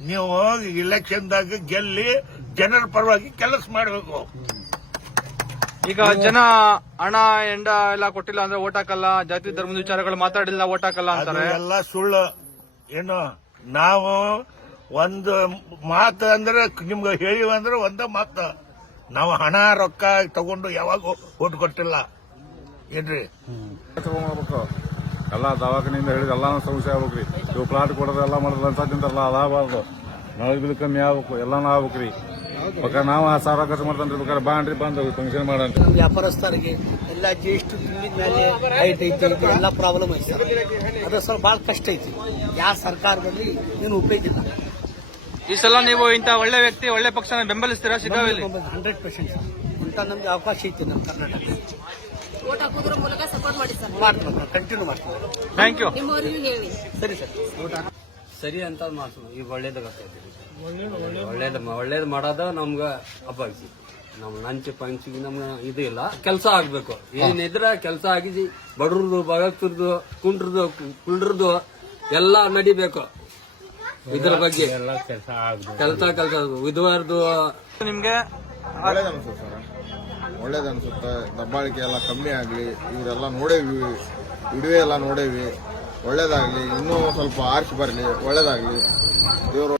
ನೀವು ಇಲೆಕ್ಷನ್ದಾಗ ಗೆಲ್ಲಿ ಜನರ ಪರವಾಗಿ ಕೆಲಸ ಮಾಡಬೇಕು. ಈಗ ಜನ ಹಣ ಎಂಡ ಎಲ್ಲ ಕೊಟ್ಟಿಲ್ಲ ಅಂದ್ರೆ ಓಟ್ ಹಾಕಲ್ಲ ಜಾತಿ ಧರ್ಮದ ವಿಚಾರಗಳು ಮಾತಾಡಿಲ್ಲ ಓಟ್ ಹಾಕಲ್ಲ ಅಂತಾರೆ. ಎಲ್ಲ ಸುಳ್ಳು. ಏನು ನಾವು ಒಂದು ಮಾತು ಅಂದ್ರೆ ನಿಮ್ಗೆ ಹೇಳಿವ ಅಂದ್ರೆ ಒಂದ ಮಾತು. ನಾವು ಹಣ ರೊಕ್ಕ ತಗೊಂಡು ಯಾವಾಗ ಓಟ್ ಕೊಟ್ಟಿಲ್ಲ. ಏನ್ರಿ? ತಗೊಂಡ್ಬೇಕು ಎಲ್ಲ ದವಾಖಾನೆಯಿಂದ ಹೇಳಿದ್ರೆ ಎಲ್ಲಾನು ಸಮಸ್ಯೆ ಆಗ್ಬೇಕ್ರಿ. ಇವು ಪ್ಲಾಟ್ ಕೊಡೋದು ಎಲ್ಲ ಮಾಡೋದು ಅಂತ ತಿಂತಾರಲ್ಲ ಅದಾಗಬಾರ್ದು ನಾಳೆ ಬಿಲ್ ಕಮ್ಮಿ ಆಗ್ಬೇಕು ಎಲ್ಲಾನು ಆಗ್ಬೇಕ್ರಿ. ಬೇಕಾದ್ರೆ ನಾವು ಆ ಸಾವಿರ ಖರ್ಚು ಮಾಡ್ತಾನೆ ಬೇಕಾದ್ರೆ ಬಾಂಡ್ರಿ ಬಂದು ಫಂಕ್ಷನ್ ಮಾಡಿ ನಮ್ಮ ವ್ಯಾಪಾರಸ್ಥರಿಗೆ ಎಲ್ಲ ಜಿ ಎಸ್ ಟಿ ತುಂಬಿದ ಮೇಲೆ ಹೈಟ್ ಐತಿ ಎಲ್ಲ ಪ್ರಾಬ್ಲಮ್ ಐತಿ. ಸರ್ ಅದು ಸ್ವಲ್ಪ ಭಾಳ ಕಷ್ಟ ಐತಿ. ಯಾವ ಸರ್ಕಾರದಲ್ಲಿ ಏನು ಉಪಯೋಗ ಇಲ್ಲ. ಈ ಸಲ ನೀವು ಇಂಥ ಒಳ್ಳೆ ವ್ಯಕ್ತಿ ಒಳ್ಳೆ ಪಕ್ಷನ ಬೆಂಬಲಿಸ್ತೀರಾ ಸಿದ್ದಾವೇಲಿ ಹಂಡ್ರೆಡ್ ಪರ್ಸೆಂಟ್ ಸರ್. ಇಂಥ ನಮ್ಗೆ ಅವಕಾಶ ಐತಿ ನಮ್ಮ ಕರ್ನಾಟಕ ಓಟ್ ಹಾಕೋದ್ರ ಮೂಲಕ ಸಪೋರ್ಟ್ ಮಾಡಿ ಸರ್. ಮಾಡ್ತೀವಿ ಕಂಟಿನ್ಯೂ ಮಾಡ್ತೀವಿ. ಥ್ಯಾಂಕ್ ಯು ನಿಮ್ಮವರಿಗೂ ಹೇಳಿ. ಸರಿ ಸರ್. ಊಟ ಸರಿ ಅಂತ ಮಾಡ್ತೀವಿ ಈಗ ಒಳ್ಳೇದಾಗತ್ತೈತಿ ಒಳ್ಳೇದು ಒಳ್ಳೇದು ಮಾಡೋದ ನಮ್ಗೆ ಹಬ್ಬ ಐತಿ ನಮ್ ನಂಚ ಪಂಚಿಗೆ ನಮ್ಗೆ ಇದು ಇಲ್ಲ. ಕೆಲಸ ಆಗ್ಬೇಕು. ಏನಿದ್ರ ಕೆಲಸ ಆಗಿ ಬಡ್ರದು ಭಗತ್ರದು ಕುಂಡ್ರದು ಕುಂಡ್ರದು ಎಲ್ಲ ನಡಿಬೇಕು. ಇದ್ರ ಬಗ್ಗೆ. ಕೆಲಸ ಕೆಲಸ. ವಿಧವಾರದು ನಿಮ್ಗೆ ಒಳ್ಳೇದು ಅನ್ಸುತ್ತೆ ಸರ್. ಒಳ್ಳೇದನ್ಸುತ್ತೆ. ದಬ್ಬಾಳಿಕೆ ಎಲ್ಲ ಕಮ್ಮಿ ಆಗಲಿ, ಇವರೆಲ್ಲ ನೋಡೇವಿ, ಇಡುವೆ ಎಲ್ಲ ನೋಡೇವಿ. ಒಳ್ಳೇದಾಗಲಿ, ಇನ್ನೂ ಸ್ವಲ್ಪ ಆರ್ಚ್ ಬರಲಿ, ಒಳ್ಳೇದಾಗಲಿ. ದೇವರು